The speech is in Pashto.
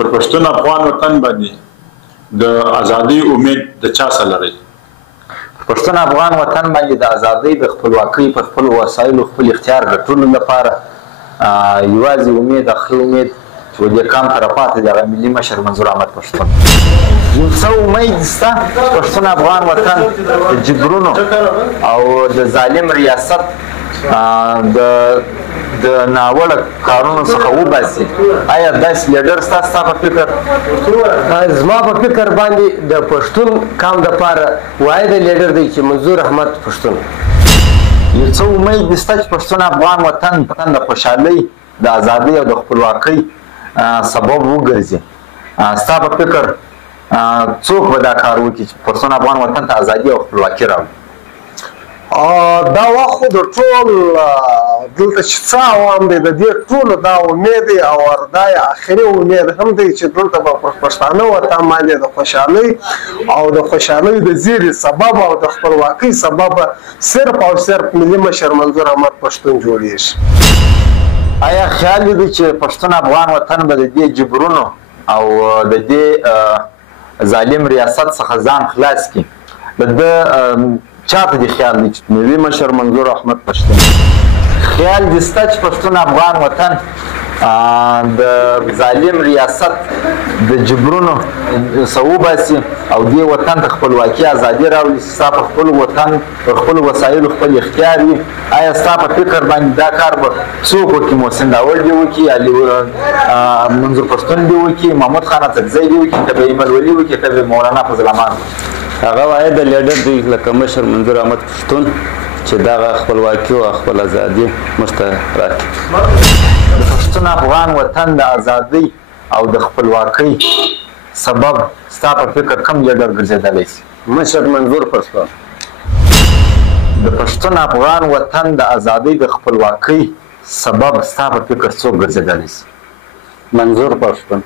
پر پښتون افغان وطن باندې د ازادۍ امید د چا سره لري؟ پښتون افغان وطن باندې د ازادۍ د خپلواکۍ په خپلو وسایلو خپل اختیار ګټلو لپاره یوازې امید اخري امید چې دې کام ته راپاتې د هغه ملي مشر منظور احمد پښتون یو څه امید شته پښتون افغان وطن د جبرونو او د ظالم ریاست د ناوړه کارونو څخه وباسي. آیا داسې لیډر ستا په فکر؟ زما په فکر باندې د پښتون قام دپاره واحده لیډر دی چې منظور احمد پښتون. یو څه امید شته چې پښتون افغان وطن د خوشحالۍ د ازادۍ او د خپلواکۍ سبب وګرځي. ستا په فکر څوک به دا کار وکړي چې پښتون افغان وطن ته ازادي او خپلواکي راوړي؟ دا وخت خو د ټول دلته چې څه عوام دی د دې ټولو دا امید دی او دا اخري امید هم دی چې دلته به پښتانه وطن باندې د خوشحالۍ او د خوشحالۍ د زیري سبب او د خپلواکۍ سبب صرف او صرف ملي مشر منظور احمد پښتون جوړیږي. آیا خیال دی چې پښتون افغان وطن به د دې جبرونو او د دې ظالم ریاست څخه ځان خلاص کړي؟ د چاته دی خیال دی چې ملي مشر منظور احمد پښتون خیال دی شته چې پښتون افغان وطن د ظالم ریاست د جبرونو څخه وباسي او دې وطن ته خپلواکي ازادي راولي، ستا په خپلو وطن په خپلو وسایلو خپل اختیار وي؟ آیا ستا په فکر باندې دا کار به څوک وکړي؟ محسن داول دې وکړي، منظور پښتون دې وکړي، محمود خان اڅکزی دې وکړي، که به ایمل ولي وکړي، که به مولانا فضل الرحمن؟ هغه واحده لیډر دی لکه مشر منظور احمد پښتون چې دغه خپلواکي او خپل ازادي موږ ته راکړي. د پښتون افغان وطن د ازادۍ او د خپلواکۍ سبب ستا په فکر کوم لیډر ګرځېدلی شي؟ مشر منظور پښتون. د پښتون افغان وطن د ازادۍ د خپلواکۍ سبب ستا په فکر څوک ګرځېدلی شي؟ منظور پښتون.